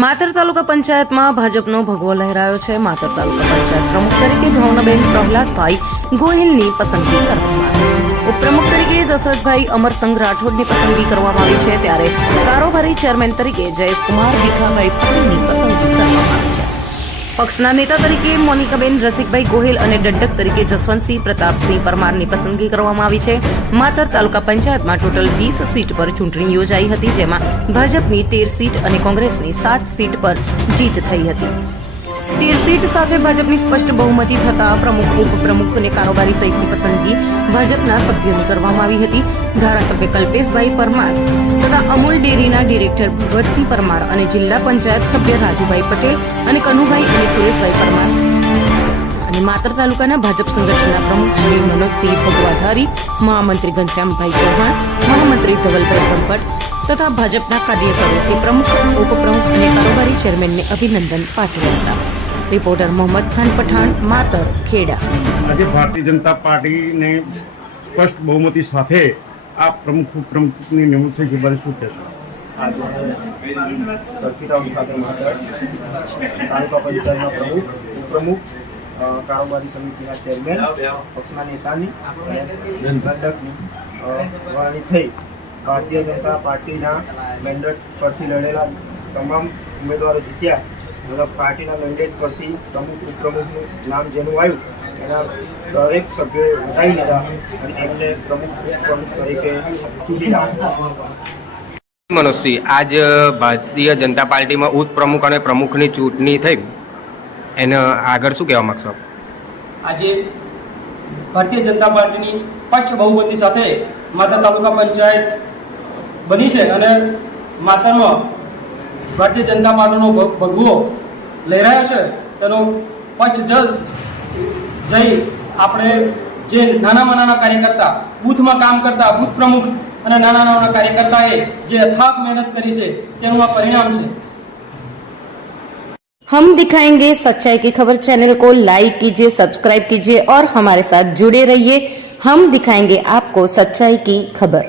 માતર તાલુકા પંચાયતમાં ભાજપનો ભગવો લહેરાયો છે। માતર તાલુકા પંચાયત પ્રમુખ તરીકે ભાવનાબેન પ્રહલાદભાઈ ગોહિલની પસંદગી કરવામાં આવી। ઉપપ્રમુખ તરીકે દશરથભાઈ અમરસંગ રાઠોડની પસંદગી કરવામાં આવી છે, ત્યારે કારોબારી ચેરમેન તરીકે જયેશકુમાર ભીખાભાઈ ફળીની પસંદગી કરવામાં આવી છે। પક્ષના નેતા તરીકે મોનિકાબેન રસિકભાઈ ગોહિલ અને દંડક તરીકે જસવંતસિંહ પ્રતાપસિંહ પરમારની પસંદગી કરવામાં આવી છે। માતર તાલુકા પંચાયતમાં ટોટલ 20 સીટ પર ચૂંટણી યોજાઈ હતી, જેમાં ભાજપની 13 સીટ અને કોંગ્રેસની 7 સીટ પર જીત થઈ હતી। 13 સીટ સાથે ભાજપની સ્પષ્ટ બહુમતી થતા પ્રમુખ, ઉપપ્રમુખ અને કારોબારી સહિતની પસંદગી ભાજપના સભ્યોની કરવામાં આવી હતી। ધારાસભ્ય કલ્પેશભાઈ પરમાર તથા અમૂલ ડેરીના ડિરેક્ટર ભગવતસિંહ પરમાર અને જિલ્લા પંચાયત સભ્ય રાજુભાઈ પટેલ અને કનુભાઈ અને સુરેશભાઈ પરમાર અને માતર તાલુકાના ભાજપ સંગઠનના પ્રમુખ શ્રી મનોજસિંહ ભગવાધારી, મહામંત્રી ઘનશ્યામભાઈ ચૌહાણ, મહામંત્રી ધવલભાઈ બ્રહ્મભટ્ટ તથા ભાજપના કાર્યકરોથી પ્રમુખ, ઉપપ્રમુખ અને કારોબારી ચેરમેનને અભિનંદન પાઠવ્યા હતા। રિપોર્ટર મોહમ્મદ ખાન પઠાણ, માતર, ખેડા। આજે ભારતીય જનતા પાર્ટીને સ્પષ્ટ બહુમતી સાથે આ પ્રમુખ ઉપપ્રમુખની નિમણૂક થઈ છે, બારે શું કહેશો? આજે સર્કિટ હાઉસ ખાતે માતર તાલુકા પંચાયતના પ્રમુખ, ઉપપ્રમુખ, કારોબારી સમિતિના ચેરમેન, પક્ષના નેતાની અને દંડકની વરણી થઈ ભારતીય જનતા પાર્ટીના મેન્ડેટ પરથી લડેલા તમામ ઉમેદવારો જીત્યા। મતલબ પાર્ટીના મેન્ડેટ પરથી પ્રમુખ, ઉપપ્રમુખનું નામ જેનું આવ્યું એના દરેક સભ્યોએ વધાવી લીધા અને એમને પ્રમુખ, ઉપપ્રમુખ તરીકે ચૂંટી લાવ્યા। મનોજસિંહ, આજ ભારતીય જનતા પાર્ટીમાં ઉપપ્રમુખ અને પ્રમુખની ચૂંટણી થઈ, એને આગળ શું કહેવા માંગશો? આજે ભારતીય જનતા પાર્ટીની સ્પષ્ટ બહુમતી સાથે માતર તાલુકા પંચાયત બની છે અને માતરમાં ભારતીય જનતા પાર્ટીનો ભગવો લહેરાયો છે, તેનો સ્પષ્ટ જઈ આપણે જે નાનામાં નાના કાર્યકર્તા, બૂથમાં કામ કરતા બૂથ પ્રમુખ અને નાના નાના કાર્યકર્તાએ જે અથાગ મહેનત કરી છે તેનું આ પરિણામ છે। हम दिखाएंगे सच्चाई की खबर चैनल को लाइक कीजिए, सब्सक्राइब कीजिए और हमारे साथ जुड़े रहिए। हम दिखाएंगे आपको सच्चाई की खबर।